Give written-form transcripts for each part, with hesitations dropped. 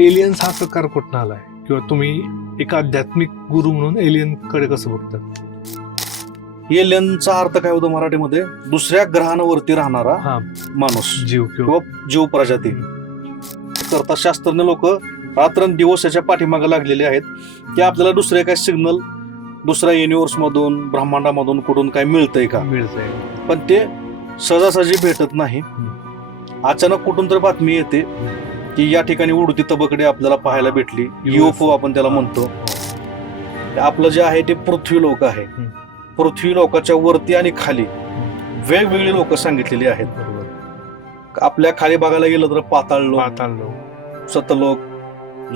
Aliens हा प्रकार कुठून आलाय किंवा तुम्ही एक आध्यात्मिक गुरु म्हणून एलियन कडे कसं बघता? एलियनचा अर्थ काय होतो मराठीमध्ये? दुसऱ्या ग्रहांवरती राहणारा हा, माणूस जीव किंवा किंवा जीव प्रजाती. करता शास्त्रज्ञ लोक रात्रंदिवस याच्या पाठीमागे लागलेले आहेत की आपल्याला दुसरे काय सिग्नल दुसऱ्या युनिव्हर्स मधून ब्रह्मांडामधून कुठून काय मिळतंय का. मिळतंय. पण ते सहजासहजी भेटत नाही. अचानक कुठून तर बातमी येते की या ठिकाणी उडती तबकडे आपल्याला पाहायला भेटली. युएफओ आपण त्याला म्हणतो. आपलं जे आहे ते पृथ्वी लोक आहे. पृथ्वी लोकाच्या वरती आणि खाली वेगवेगळी लोक सांगितलेली आहेत. आपल्या खाली बघायला गेलं तर पाताळ लोक, सतलोक,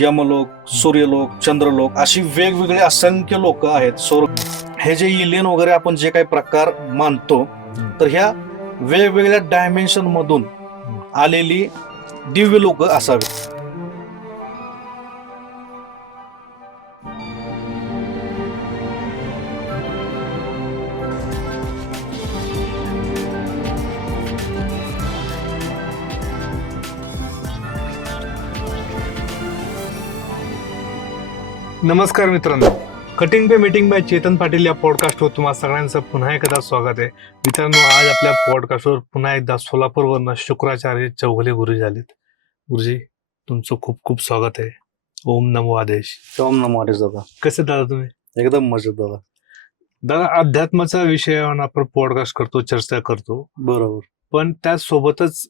यमलोक, सूर्यलोक, चंद्रलोक अशी वेगवेगळे असंख्य लोक आहेत. हे जे एलियन वगैरे आपण जे काही प्रकार मानतो तर ह्या वेगवेगळ्या डायमेन्शन मधून आलेली दिव्य लोक असावे. नमस्कार मित्रांनो, cutting pay meeting by Chetan Patil या पॉडकास्टवर तुम्हा सगळ्यांचं पुन्हा एकदा स्वागत आहे. मित्रांनो, आज आपल्या पॉडकास्टवर पुन्हा एकदा सोलापूरवरनं शुक्राचार्य चौगुले गुरुजी आलेत. गुरुजी, तुमचं खूप खूप स्वागत आहे. ओम नमो आदेश. ओम नमो आदेश. दादा कसे दादा तुम्ही? एकदम मजेत दादा. दादा, अध्यात्माच्या विषयावर आपण पॉडकास्ट करतो, चर्चा करतो. बरोबर. पण त्यासोबतच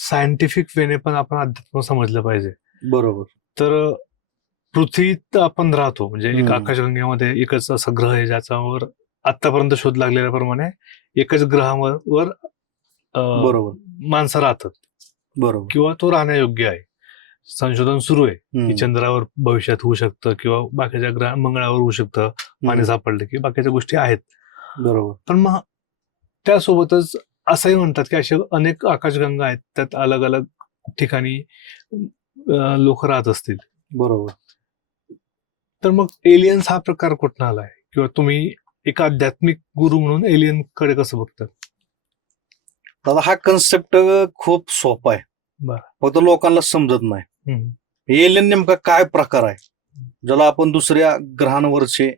सायंटिफिक वेने पण आपण अध्यात्म समजलं पाहिजे. बरोबर. तर पृथ्वीत आपण राहतो, म्हणजे एक हम्म. आकाशगंगेमध्ये एकच असा ग्रह आहे ज्याच्यावर आतापर्यंत शोध लागलेल्याप्रमाणे एकच ग्रहावर बरोबर. माणसं राहतात बरोबर. किंवा तो राहण्यायोग्य आहे. संशोधन सुरू आहे की हम्म. चंद्रावर भविष्यात होऊ शकतं किंवा बाकीच्या ग्रह मंगळावर होऊ शकतं. पाणी सापडलं की बाकीच्या गोष्टी आहेत. बरोबर. पण मग त्यासोबतच असंही म्हणतात की अशा अनेक आकाशगंगा आहेत, त्यात अलग अलग ठिकाणी लोक राहत असतील. बरोबर. तर मग एलियन्स हा प्रकार कुठून आलाय किंवा तुम्ही एक आध्यात्मिक गुरु म्हणून एलियन कडे कसं बघता? दादा, हा कन्सेप्ट खूप सोपा आहे. बरं. फक्त लोकांना समजत नाही. एलियन नेमका काय प्रकार आहे ज्याला आपण दुसऱ्या ग्रहांवरचे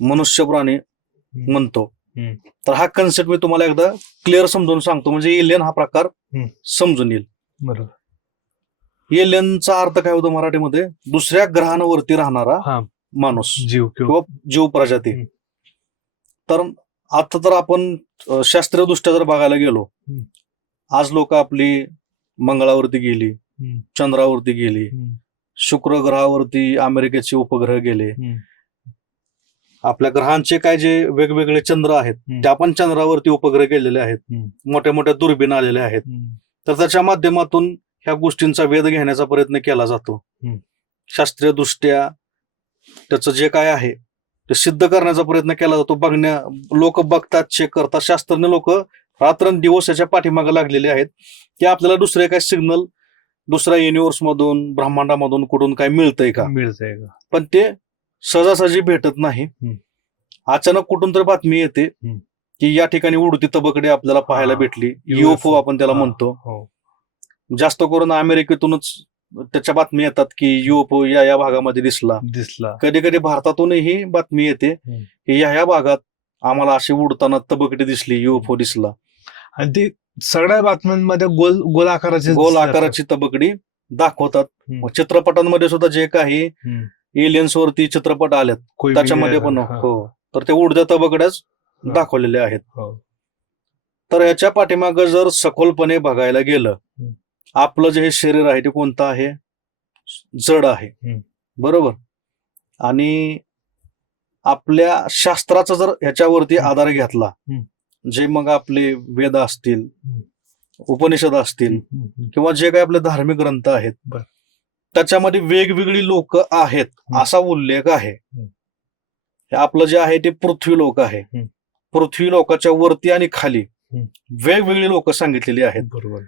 मनुष्य प्राणी म्हणतो. तर हा कन्सेप्ट मी तुम्हाला एकदा क्लिअर समजून सांगतो, म्हणजे एलियन हा प्रकार समजून येईल. बरोबर. एलियनचा अर्थ काय होतो मराठीमध्ये? दुसऱ्या ग्रहांवरती राहणारा माणूस जीव किंवा जीव प्रजाती. तर आता तर आपण शास्त्रीय दृष्ट्या जर बघायला गेलो, आज लोक आपली मंगळावरती गेली, चंद्रावरती गेली, शुक्र ग्रहावरती अमेरिकेचे उपग्रह गेले. आपल्या ग्रहांचे काय जे वेगवेगळे चंद्र आहेत त्या पण चंद्रावरती उपग्रह गेलेले आहेत. मोठ्या मोठ्या दुर्बीण आलेल्या आहेत. तर त्याच्या माध्यमातून ह्या गोष्टींचा वेध घेण्याचा प्रयत्न केला जातो. शास्त्रीय दृष्ट्या त्याचं जे काय आहे ते सिद्ध करण्याचा प्रयत्न केला जातो. लोक बघतात, चेक करतात. शास्त्रज्ञ लोक रात्रंदिवस याच्या पाठीमागे लागलेले आहेत की आपल्याला दुसरे काय सिग्नल दुसऱ्या युनिव्हर्स मधून ब्रह्मांडामधून कुठून काय मिळतंय का. पण ते सहजासहजी भेटत नाही. अचानक कुठून तर बातमी येते की या ठिकाणी उडती तबकडे आपल्याला पाहायला भेटली. युएफओ आपण त्याला म्हणतो. जास्त करून अमेरिकेतूनच त्याच्या बातमी येतात की युएफओ या भागामध्ये दिसला. कधी कधी भारतातूनही बातमी येते की या भागात आम्हाला अशी उडताना तबकडी दिसली, युएफओ दिसला. आणि ती सगळ्या बातम्यांमध्ये गोल आकाराची तबकडी दाखवतात. चित्रपटांमध्ये सुद्धा जे काही एलियन्स वरती चित्रपट आलेत त्याच्यामध्ये पण तर ते उडत्या तबकड्याच दाखवलेल्या आहेत. तर ह्याच्या पाठीमागं जर सखोलपणे बघायला गेलं, आपलं जे हे शरीर आहे ते कोणतं आहे? जड आहे. बरोबर. आणि आपल्या शास्त्राचा जर ह्याच्यावरती आधार घेतला, जे मग आपले वेद असतील, उपनिषद असतील किंवा जे काही आपले धार्मिक ग्रंथ आहेत त्याच्यामध्ये वेगवेगळी लोक आहेत असा उल्लेख आहे. आपलं जे आहे ते पृथ्वी लोक आहे. पृथ्वी लोकाच्या वरती आणि खाली वेगवेगळी लोक सांगितलेली आहेत. बरोबर.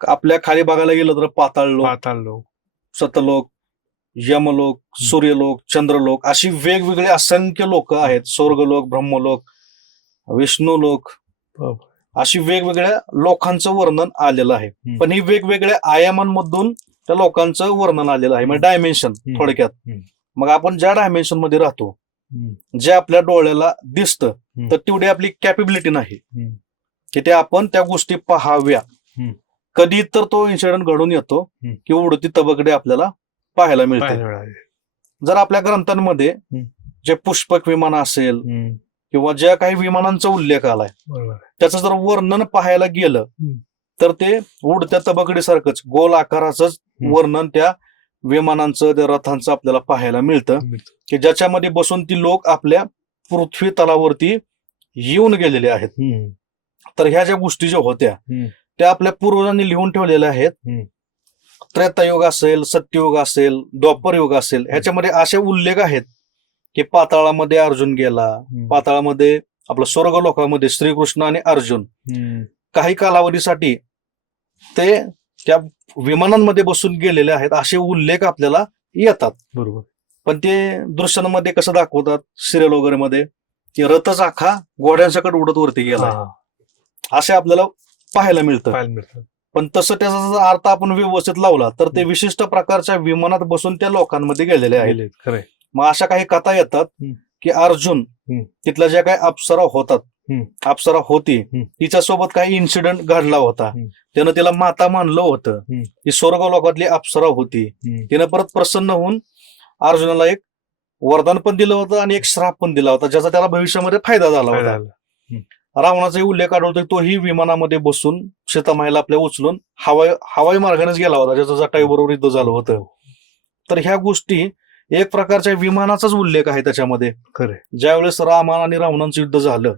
आपल्या खाली बघायला गेलं तर पाताळ लोक, सतलोक, यमलोक, सूर्यलोक, चंद्रलोक अशी वेगवेगळे असंख्य लोक आहेत. स्वर्गलोक, ब्रह्मलोक, विष्णुलोक, अशी वेगवेगळ्या लोकांचं वर्णन आलेलं आहे. पण ही वेगवेगळ्या आयामांमधून त्या लोकांचं वर्णन आलेलं आहे, म्हणजे डायमेन्शन थोडक्यात. मग आपण ज्या डायमेन्शन मध्ये राहतो, जे आपल्या डोळ्याला दिसतं, तर तेवढी आपली कॅपेबिलिटी नाही की ते आपण त्या गोष्टी पाहाव्या. कधी तर तो इन्सिडेंट घडून येतो की उडती तबकडे आपल्याला पाहायला मिळते. जर आपल्या ग्रंथांमध्ये जे पुष्पक विमान असेल किंवा ज्या काही विमानांचा उल्लेख आलाय, त्याचं जर वर्णन पाहायला गेलं तर ते उडत्या तबकडीसारखंच गोल आकाराचंच वर्णन त्या विमानांचं, त्या रथांचं आपल्याला पाहायला मिळतं, की ज्याच्यामध्ये बसून ती लोक आपल्या पृथ्वी तलावरती येऊन गेलेले आहेत. तर ह्या ज्या गोष्टी ज्या होत्या त्या आपल्या पूर्वजांनी लिहून ठेवलेल्या आहेत. त्रेतायुग असेल, सत्ययुग असेल, द्वापर युग असेल, ह्याच्यामध्ये असे उल्लेख आहेत की पाताळामध्ये अर्जुन गेला, पाताळामध्ये आपलं स्वर्ग लोकामध्ये श्रीकृष्ण आणि अर्जुन काही कालावधीसाठी ते त्या विमानांमध्ये बसून गेलेले आहेत, असे उल्लेख आपल्याला येतात. बरोबर. पण ते दृश्यांमध्ये कसं दाखवतात सिरियल वगैरे मध्ये, की रथच आखा घोड्यांसकट उडत वरती गेला, असे आपल्याला पाहायला मिळतं. पण तसं त्याचा जर अर्थ आपण व्यवस्थित लावला तर ते विशिष्ट प्रकारच्या विमानात बसून त्या लोकांमध्ये गेलेले आहेत. मग अशा काही कथा येतात की अर्जुन तिथल्या ज्या काही अप्सरा होतात, अप्सरा होती, तिच्यासोबत काही इन्सिडेंट घडला होता. त्यानं तिला माता मानलं होतं, ती स्वर्ग लोकातली अप्सरा होती. तिनं परत प्रसन्न होऊन अर्जुनाला एक वरदान पण दिलं होतं आणि एक श्राप पण दिला होता, ज्याचा त्याला भविष्यामध्ये फायदा झाला होता. रावणाचा उल्लेख आढळतो, तोही विमानामध्ये बसून सीतामाईला आपल्या उचलून हवाई मार्गानेच गेला होता, ज्याचं जटायू बरोबर युद्ध झालं होतं. तर ह्या गोष्टी एक प्रकारच्या विमानाचाच उल्लेख आहे त्याच्यामध्ये. ज्यावेळेस राम आणि रावणांचं युद्ध झालं,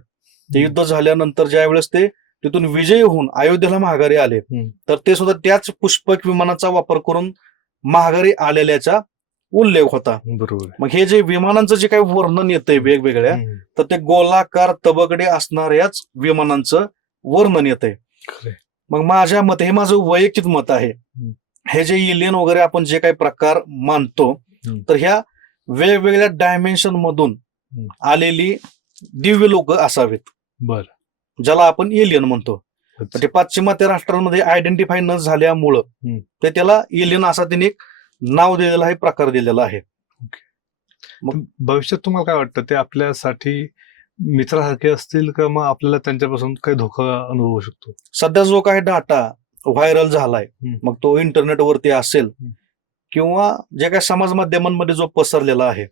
ते युद्ध झाल्यानंतर ज्यावेळेस ते तिथून विजयी होऊन अयोध्येला माघारी आले, तर ते सुद्धा त्याच पुष्पक विमानाचा वापर करून माघारी आलेल्याचा उल्लेख होता. बरोबर. मग हे जे विमानांचं जे काही वर्णन येतंय वेगवेगळ्या, तर ते गोलाकार तबकडे असणाऱ्याच विमानांचं वर्णन येतंय. मग माझ्या मते, हे माझं वैयक्तिक मत आहे, हे जे एलियन वगैरे आपण जे काही प्रकार मानतो, तर ह्या वेगवेगळ्या डायमेन्शन मधून आलेली दिव्य लोक असावेत, ज्याला आपण एलियन म्हणतो. ते पाश्चिमात्य राष्ट्रांमध्ये आयडेंटिफाय न झाल्यामुळं ते त्याला एलियन असा त्यांनी एक नाव दिलेलं आहे, प्रकार दिलेला आहे. मग भविष्यात तुम्हाला काय वाटतं, ते आपल्यासाठी मित्रासारखे असतील का मग आपल्याला त्यांच्यापासून काही धोका अनुभवू शकतो? सध्या जो काही डाटा व्हायरल झालाय, मग तो इंटरनेटवरती असेल किंवा जे काही समाज माध्यमांमध्ये जो पसरलेला आहे,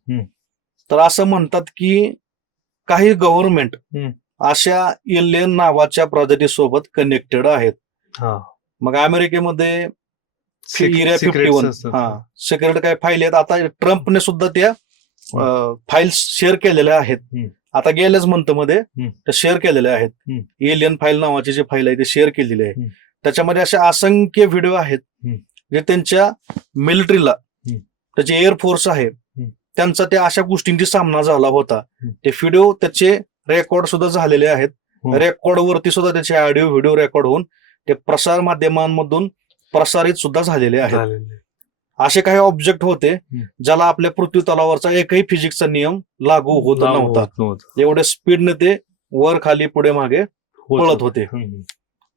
तर असं म्हणतात की काही गव्हर्नमेंट अशा एलियन नावाच्या प्रजाती सोबत कनेक्टेड आहेत. मग अमेरिकेमध्ये एरिया 51 सिक्रेट काय फाईल आहेत. आता ट्रम्पने सुद्धा त्या फाईल्स शेअर केलेल्या आहेत. आता गेल्याच मंथमध्ये त्या शेअर केलेल्या आहेत. एलियन फाईल नावाची जी फाईल आहे ती शेअर केलेली आहे. त्याच्यामध्ये असे असंख्य व्हिडिओ आहेत जे त्यांच्या मिलिटरीला, त्याचे एअरफोर्स आहे, त्यांचा त्या अशा गोष्टींची सामना झाला होता. ते व्हिडिओ त्याचे रेकॉर्ड सुद्धा झालेले आहेत. रेकॉर्डवरती सुद्धा त्याचे ऑडिओ व्हिडिओ रेकॉर्ड होऊन ते प्रसार माध्यमांमधून प्रसारित सुद्धा झालेले आहेत. असे काही ऑब्जेक्ट होते ज्याला आपल्या पृथ्वी तलावरचा एकही फिजिक्सचा नियम लागू होत नव्हता. एवढ्या स्पीडने ते वर खाली पुढे मागे पळत होते.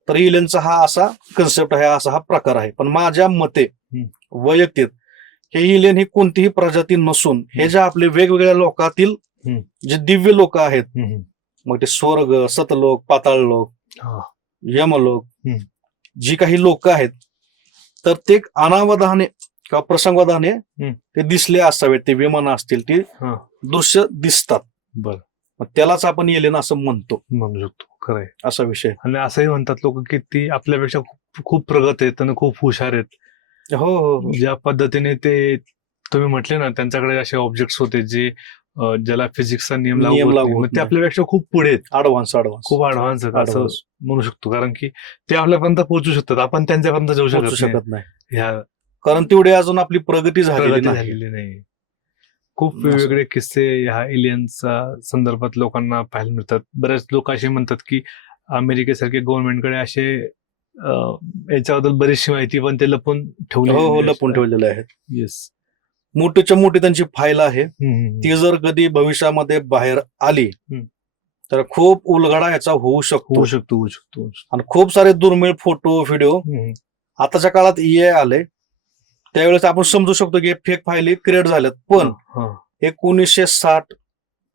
तर एलियनचा हा असा कन्सेप्ट आहे, असा हा प्रकार आहे. पण माझ्या मते वैयक्तिक हे एलियन ही कोणतीही प्रजाती नसून हे ज्या आपले वेगवेगळ्या लोकातील जे दिव्य लोक आहेत, मग ते स्वर्ग, सतलोक, पाताळलोक, यमलोक, जी काही लोक आहेत, तर ते अनावधाने किंवा प्रसंगावधाने ते दिसले असावेत. ते विमान असतील, ते दृश्य दिसतात. मग त्यालाच आपण एलियन असं म्हणू शकतो. खरंय असा विषय. आणि असंही म्हणतात लोक की ती आपल्यापेक्षा खूप प्रगत आहेत आणि खूप हुशार आहेत. हो. ज्या पद्धतीने ते तुम्ही म्हटले ना, त्यांच्याकडे असे ऑब्जेक्ट्स होते जे ज्याला फिजिक्सचा नियम लागू होत, ते आपल्यापेक्षा खूप पुढे ऍडव्हान्स खूप ऍडव्हान्स आहेत असं म्हणू शकतो. कारण की ते आपल्यापर्यंत पोहोचू शकतात, आपण त्यांच्यापर्यंत जाऊ शकत नाही. कारण तेवढी अजून आपली प्रगती झालेली नाही. खूप वेगवेगळे किस्से ह्या एलियन्सच्या संदर्भात लोकांना पाहायला मिळतात. बरेच लोक असे म्हणतात की अमेरिकेसारखे गव्हर्नमेंटकडे असे याच्याबद्दल बरीचशी माहिती पण ते लपून ठेवलेलं आहे. येस, मोठीच्या मोठी त्यांची फाईल आहे. ती जर कधी भविष्यामध्ये बाहेर आली तर खूप उलगडा याचा होऊ शकतो होऊ शकतो आणि खूप सारे दुर्मिळ फोटो व्हिडिओ हम्म. आताच्या काळात ए आले त्यावेळेस आपण समजू शकतो की फेक फाईली क्रिएट झाल्यात पण हा. 1960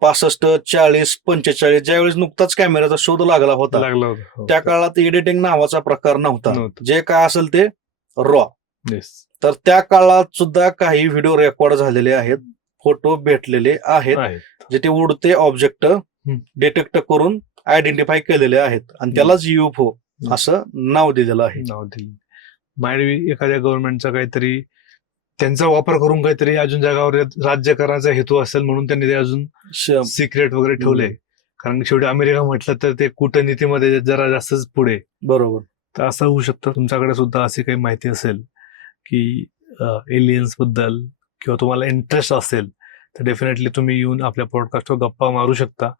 65 40 45 ज्यावेळेस नुकताच कॅमेराचा शोध लागला होता लागला होता हो. त्या काळात एडिटिंग नावाचा प्रकार नव्हता नव्हतं. जे काय असेल ते रॉ Yes. तर त्या काळात सुद्धा काही व्हिडिओ रेकॉर्ड झालेले आहेत फोटो भेटलेले आहेत आहे. जे ते उडते ऑब्जेक्ट डिटेक्ट करून आयडेंटिफाय केलेले आहेत आणि त्यालाच युएफओ असं नाव दिलेलं आहे नाव दिलं मायबी एखाद्या गव्हर्नमेंटचा काहीतरी त्यांचा वापर करून काहीतरी अजून जगावर राज्य करायचा हेतू असेल म्हणून त्यांनी ते अजून सिक्रेट वगैरे ठेवले कारण शेवटी अमेरिका म्हटलं तर ते कूटनीतीमध्ये जरा जास्तच पुढे बरोबर तर असं होऊ शकतं तुमच्याकडे सुद्धा अशी काही माहिती असेल की एलियन्स बद्दल किंवा तुम्हाला इंटरेस्ट असेल तर डेफिनेटली तुम्ही येऊन आपल्या पॉडकास्टवर गप्पा मारू शकता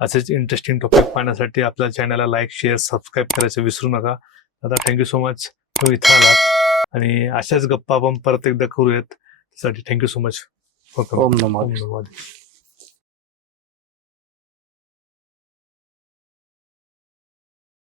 असेच इंटरेस्टिंग टॉपिक पाहण्यासाठी आपल्या चॅनलला लाईक शेअर सबस्क्राईब करायचं विसरू नका आता थँक्यू सो मच तुम्ही इथं आलात आणि अशाच गप्पा आपण परत एकदा करूयात त्यासाठी थँक्यू सो मच ओम नमः धन्यवाद